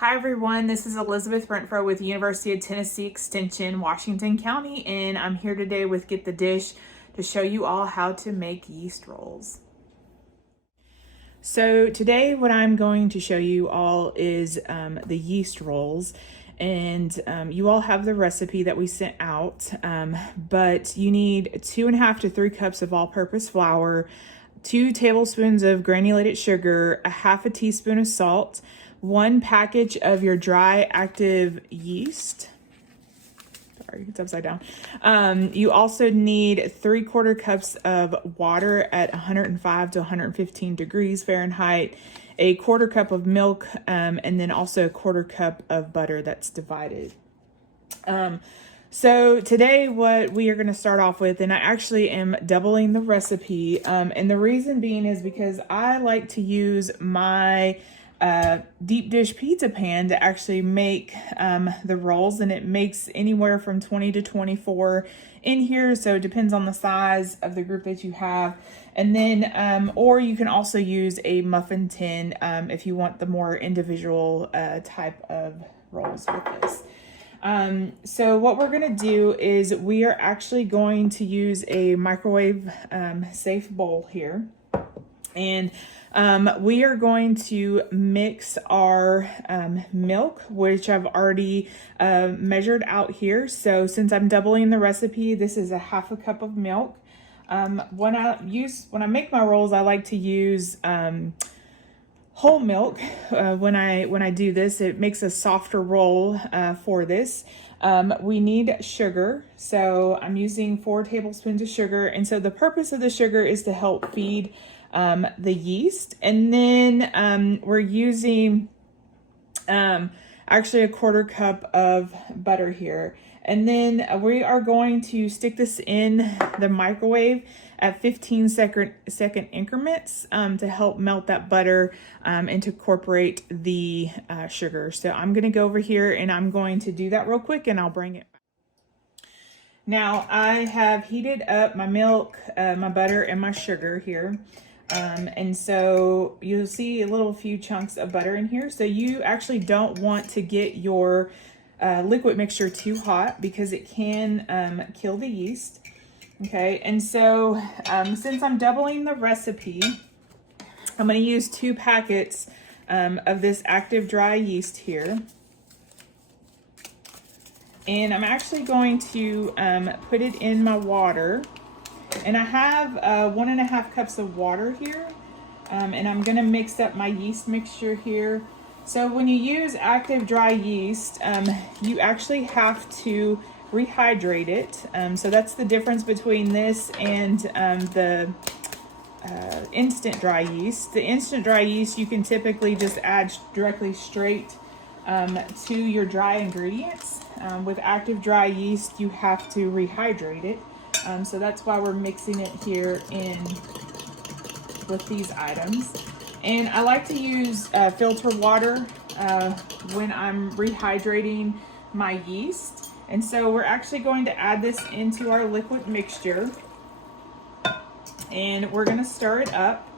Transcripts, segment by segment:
Hi everyone, this is Elizabeth Renfro with University of Tennessee Extension, Washington County, and I'm here today with Get the Dish to show you all how to make yeast rolls. So today what I'm going to show you all is the yeast rolls, and you all have the recipe that we sent out, but you need 2.5 to 3 cups of all-purpose flour, 2 tablespoons of granulated sugar, 1/2 teaspoon of salt, 1 package of your dry active yeast. Sorry, it's upside down. You also need 3/4 cups of water at 105 to 115 degrees Fahrenheit, 1/4 cup of milk, and then also 1/4 cup of butter that's divided. So today what we are going to start off with, and I actually am doubling the recipe, and the reason being is because I like to use my deep dish pizza pan to actually make the rolls, and it makes anywhere from 20 to 24 in here, so it depends on the size of the group that you have. And then or you can also use a muffin tin if you want the more individual type of rolls with this. So what we're going to do is we are actually going to use a microwave safe bowl here, and we are going to mix our milk, which I've already measured out here. So since I'm doubling the recipe, this is 1/2 cup of milk. When I make my rolls, I like to use whole milk. When I do this, it makes a softer roll for this. We need sugar, so I'm using 4 tablespoons of sugar, and so the purpose of the sugar is to help feed the yeast. And then we're using actually 1/4 cup of butter here. And then we are going to stick this in the microwave at 15-second increments to help melt that butter and to incorporate the sugar. So I'm going to go over here and I'm going to do that real quick, and I'll bring it back. Now I have heated up my milk, my butter, and my sugar here. And so you'll see a little few chunks of butter in here. So you actually don't want to get your liquid mixture too hot because it can kill the yeast. Okay, and so since I'm doubling the recipe, I'm going to use 2 packets of this active dry yeast here. And I'm actually going to put it in my water. And I have 1.5 cups of water here, and I'm going to mix up my yeast mixture here. So when you use active dry yeast, you actually have to rehydrate it. So that's the difference between this and the instant dry yeast. The instant dry yeast you can typically just add directly straight to your dry ingredients. With active dry yeast, you have to rehydrate it. So that's why we're mixing it here in with these items. And I like to use filter water when I'm rehydrating my yeast. And so we're actually going to add this into our liquid mixture, and we're going to stir it up.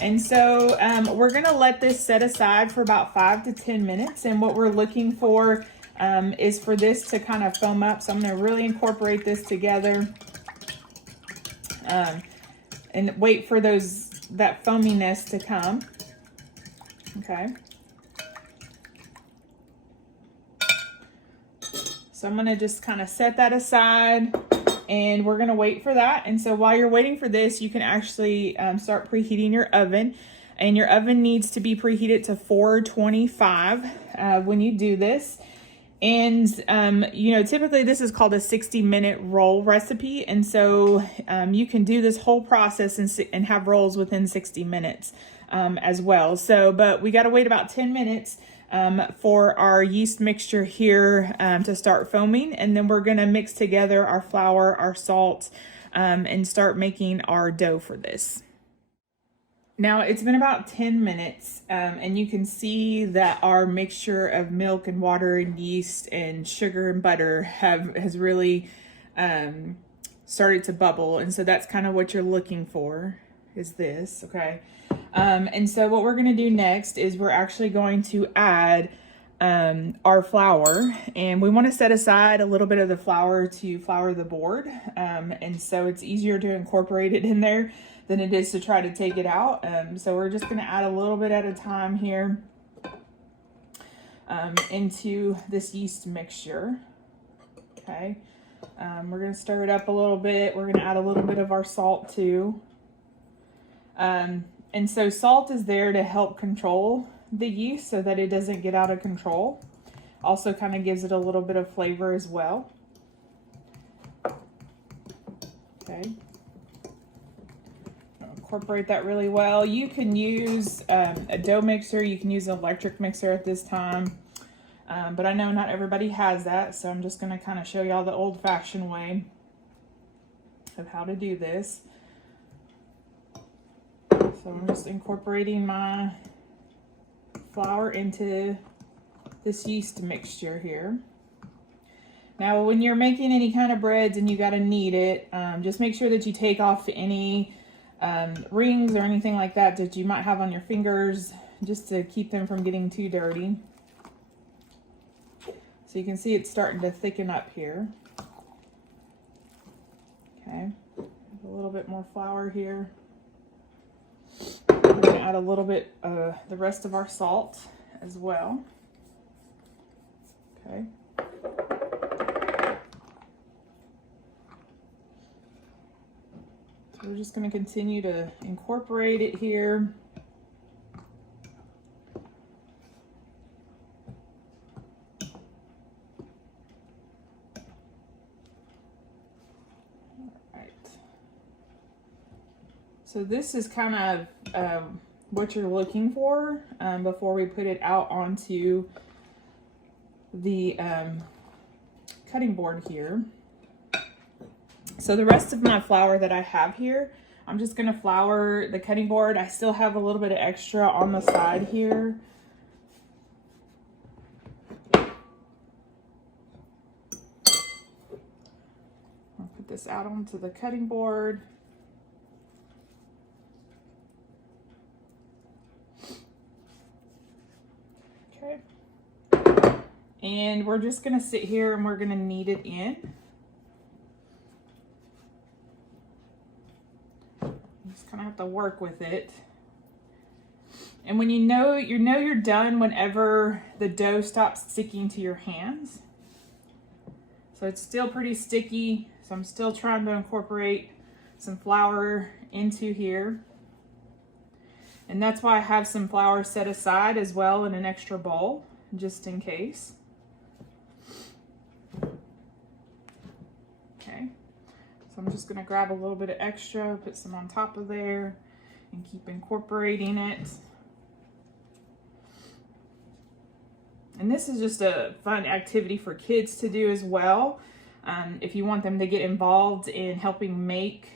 And so we're going to let this set aside for about 5 to 10 minutes. And what we're looking for is for this to kind of foam up. So I'm going to really incorporate this together and wait for that foaminess to come. Okay. So I'm going to just kind of set that aside, and we're going to wait for that. And so while you're waiting for this, you can actually start preheating your oven. And your oven needs to be preheated to 425 when you do this. And, typically this is called a 60-minute roll recipe. And so you can do this whole process and have rolls within 60 minutes as well. So, but we got to wait about 10 minutes for our yeast mixture here to start foaming. And then we're going to mix together our flour, our salt, and start making our dough for this. Now it's been about 10 minutes and you can see that our mixture of milk and water and yeast and sugar and butter has really started to bubble. And so that's kind of what you're looking for, is this, okay? And so what we're going to do next is we're actually going to add our flour, and we want to set aside a little bit of the flour to flour the board. And so it's easier to incorporate it in there than it is to try to take it out. So we're just going to add a little bit at a time here into this yeast mixture. Okay. We're going to stir it up a little bit. We're going to add a little bit of our salt too. And so salt is there to help control the yeast so that it doesn't get out of control. Also kind of gives it a little bit of flavor as well. Okay. Incorporate that really well. You can use a dough mixer. You can use an electric mixer at this time. But I know not everybody has that, so I'm just going to kind of show y'all the old-fashioned way of how to do this. So I'm just incorporating my flour into this yeast mixture here. Now, when you're making any kind of breads and you got to knead it, just make sure that you take off any rings or anything like that that you might have on your fingers, just to keep them from getting too dirty. So you can see it's starting to thicken up here. Okay, a little bit more flour here. We're going to add a little bit of the rest of our salt as well. Okay. So we're just going to continue to incorporate it here. So this is kind of what you're looking for before we put it out onto the cutting board here. So the rest of my flour that I have here, I'm just going to flour the cutting board. I still have a little bit of extra on the side here. I'll put this out onto the cutting board. Okay. And we're just going to sit here and we're going to knead it in. You just kind of have to work with it. And when you know you're done whenever the dough stops sticking to your hands. So it's still pretty sticky, so I'm still trying to incorporate some flour into here. And that's why I have some flour set aside as well in an extra bowl, just in case. Okay, so I'm just gonna grab a little bit of extra, put some on top of there, and keep incorporating it. And this is just a fun activity for kids to do as well. If you want them to get involved in helping make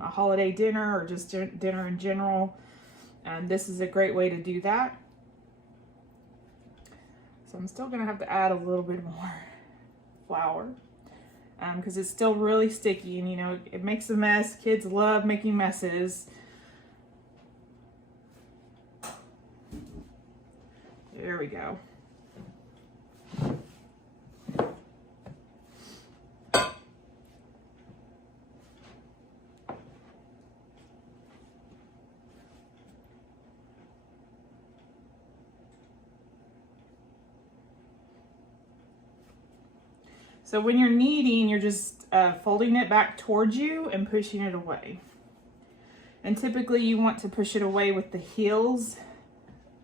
a holiday dinner or just dinner in general, this is a great way to do that. So I'm still gonna have to add a little bit more flour because it's still really sticky, and you know, it makes a mess. Kids love making messes. There we go. So when you're kneading, you're just folding it back towards you and pushing it away. And typically you want to push it away with the heels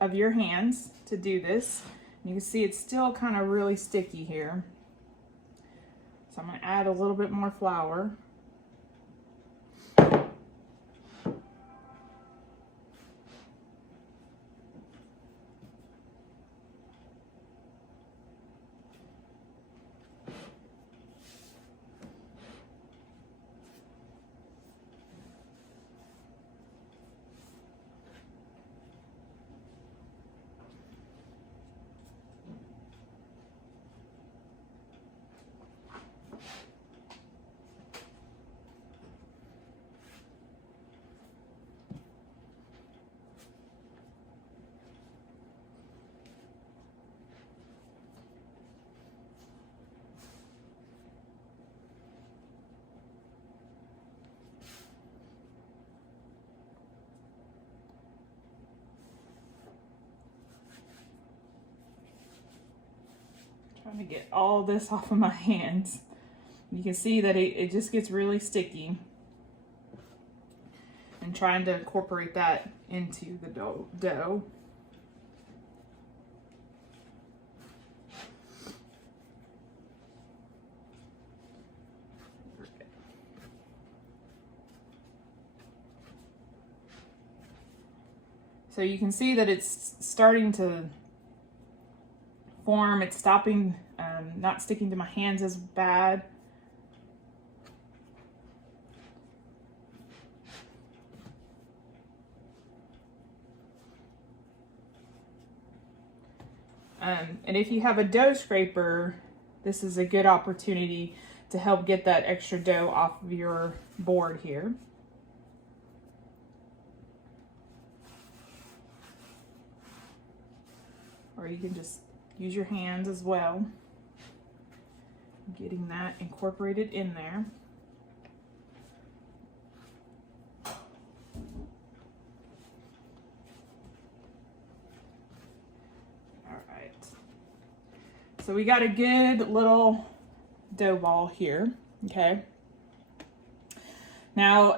of your hands to do this. You can see it's still kind of really sticky here. So I'm going to add a little bit more flour. Trying to get all this off of my hands. You can see that it just gets really sticky. And trying to incorporate that into the dough. So you can see that it's starting to form. It's stopping, not sticking to my hands as bad. And if you have a dough scraper, this is a good opportunity to help get that extra dough off of your board here. Or you can just use your hands as well. Getting that incorporated in there. So we got a good little dough ball here, okay? Now,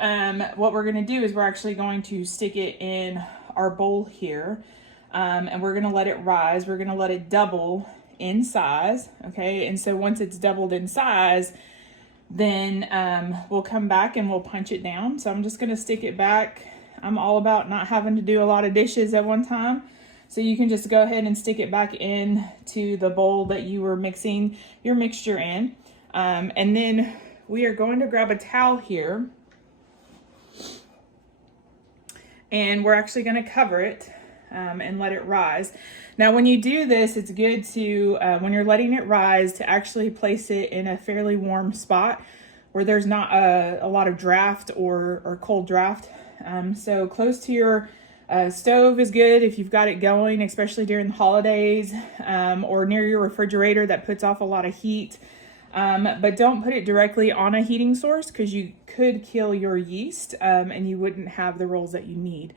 what we're gonna do is we're actually going to stick it in our bowl here, and we're gonna let it rise. We're gonna let it double in size, okay? And so once it's doubled in size, then we'll come back and we'll punch it down. So I'm just gonna stick it back. I'm all about not having to do a lot of dishes at one time. So you can just go ahead and stick it back in to the bowl that you were mixing your mixture in. And then we are going to grab a towel here. And we're actually going to cover it and let it rise. Now when you do this, it's good to, when you're letting it rise, to actually place it in a fairly warm spot where there's not a lot of draft or cold draft. So close to your stove is good if you've got it going, especially during the holidays, or near your refrigerator that puts off a lot of heat. But don't put it directly on a heating source because you could kill your yeast and you wouldn't have the rolls that you need.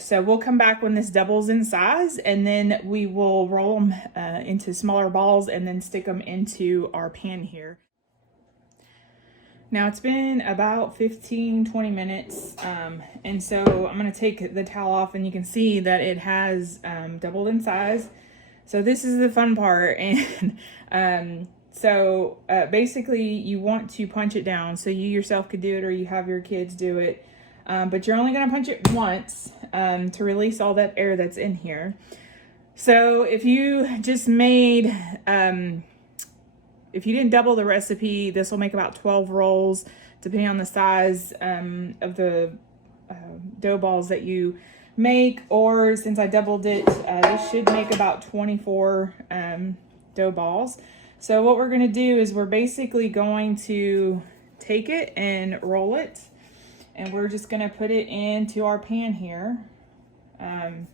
So we'll come back when this doubles in size, and then we will roll them into smaller balls and then stick them into our pan here. Now it's been about 15-20 minutes, and so I'm going to take the towel off, and you can see that it has doubled in size. So this is the fun part, and so basically you want to punch it down. So you yourself could do it, or you have your kids do it, but you're only going to punch it once to release all that air that's in here. So if you just made... if you didn't double the recipe, this will make about 12 rolls, depending on the size of the dough balls that you make. Or since I doubled it, this should make about 24 dough balls. So what we're gonna do is we're basically going to take it and roll it. And we're just gonna put it into our pan here. And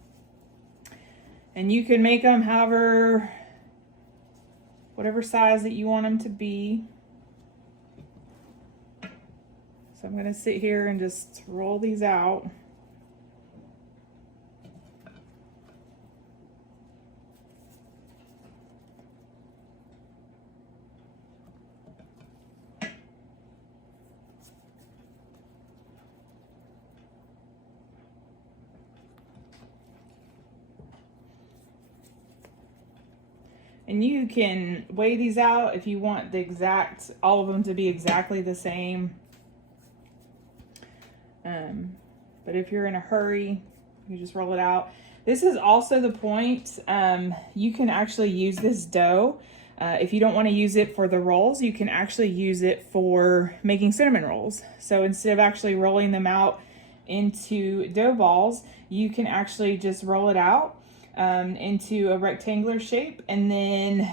you can make them whatever size that you want them to be. So I'm gonna sit here and just roll these out. And you can weigh these out if you want all of them to be exactly the same. But if you're in a hurry, you just roll it out. This is also the point. You can actually use this dough. If you don't want to use it for the rolls, you can actually use it for making cinnamon rolls. So instead of actually rolling them out into dough balls, you can actually just roll it out into a rectangular shape, and then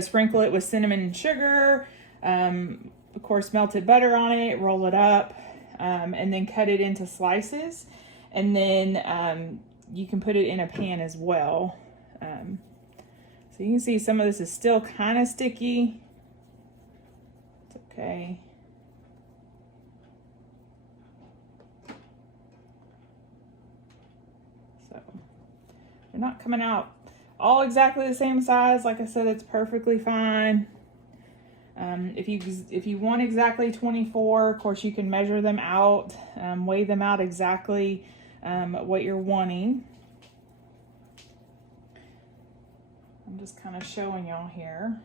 sprinkle it with cinnamon and sugar, of course melted butter on it, roll it up, and then cut it into slices, and then you can put it in a pan as well. So you can see some of this is still kind of sticky. It's okay. They're not coming out all exactly the same size. Like I said, it's perfectly fine. If you want exactly 24, of course you can measure them out, weigh them out exactly what you're wanting. I'm just kind of showing y'all here.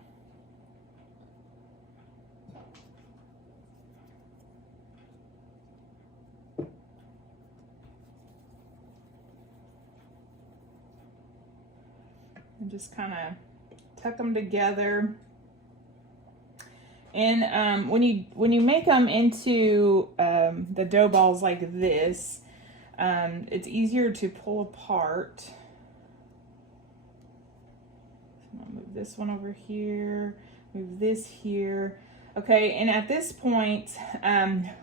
And just kind of tuck them together. And when you make them into the dough balls like this, it's easier to pull apart. I'll move this one over here, move this here. Okay, and at this point,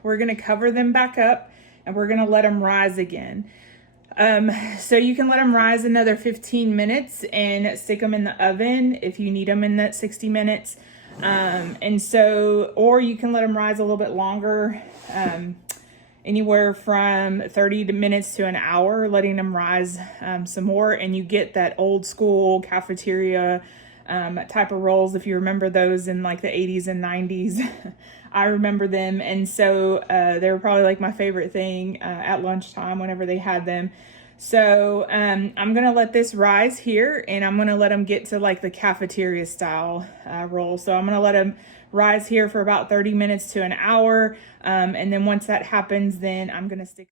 we're gonna cover them back up and we're gonna let them rise again. So you can let them rise another 15 minutes and stick them in the oven if you need them in that 60 minutes. Or you can let them rise a little bit longer, anywhere from 30 minutes to an hour, letting them rise some more, and you get that old school cafeteria type of rolls. If you remember those in like the 80s and 90s, I remember them, and so they were probably like my favorite thing at lunchtime whenever they had them. So I'm gonna let this rise here, and I'm gonna let them get to like the cafeteria style roll. So I'm gonna let them rise here for about 30 minutes to an hour, and then once that happens, then I'm gonna stick.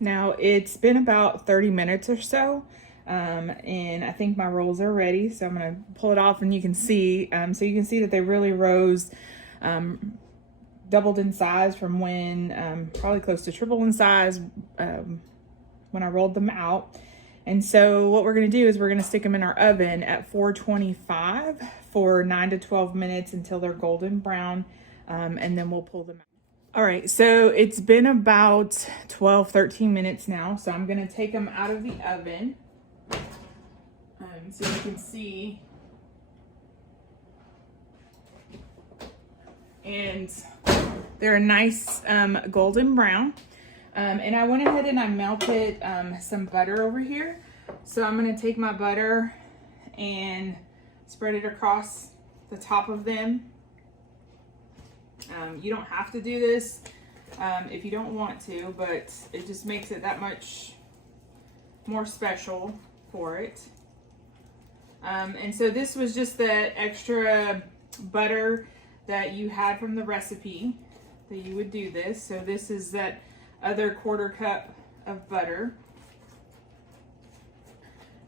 Now it's been about 30 minutes or so, and I think my rolls are ready. So I'm gonna pull it off, and you can see, so you can see that they really rose, doubled in size from when, probably close to triple in size, when I rolled them out. And so what we're gonna do is we're gonna stick them in our oven at 425 for 9 to 12 minutes until they're golden brown, and then we'll pull them out. All right, so it's been about 12, 13 minutes now. So I'm gonna take them out of the oven, so you can see. And they're a nice golden brown. And I went ahead and I melted some butter over here. So I'm gonna take my butter and spread it across the top of them. You don't have to do this if you don't want to, but it just makes it that much more special for it. And so this was just the extra butter that you had from the recipe that you would do this. So this is that other 1/4 cup of butter.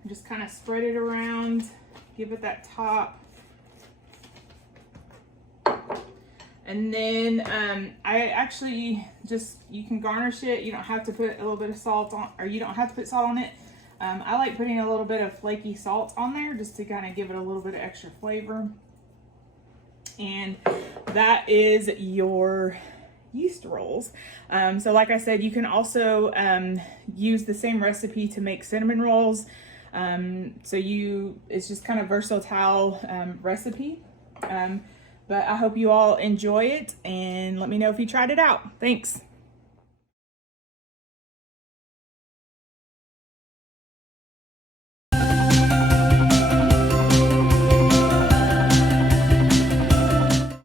Just kind of spread it around, give it that top. And then I actually you can garnish it. You don't have to put a little bit of salt on, or you don't have to put salt on it. I like putting a little bit of flaky salt on there just to kind of give it a little bit of extra flavor. And that is your yeast rolls. So like I said, you can also use the same recipe to make cinnamon rolls. It's just kind of versatile recipe. But I hope you all enjoy it, and let me know if you tried it out. Thanks.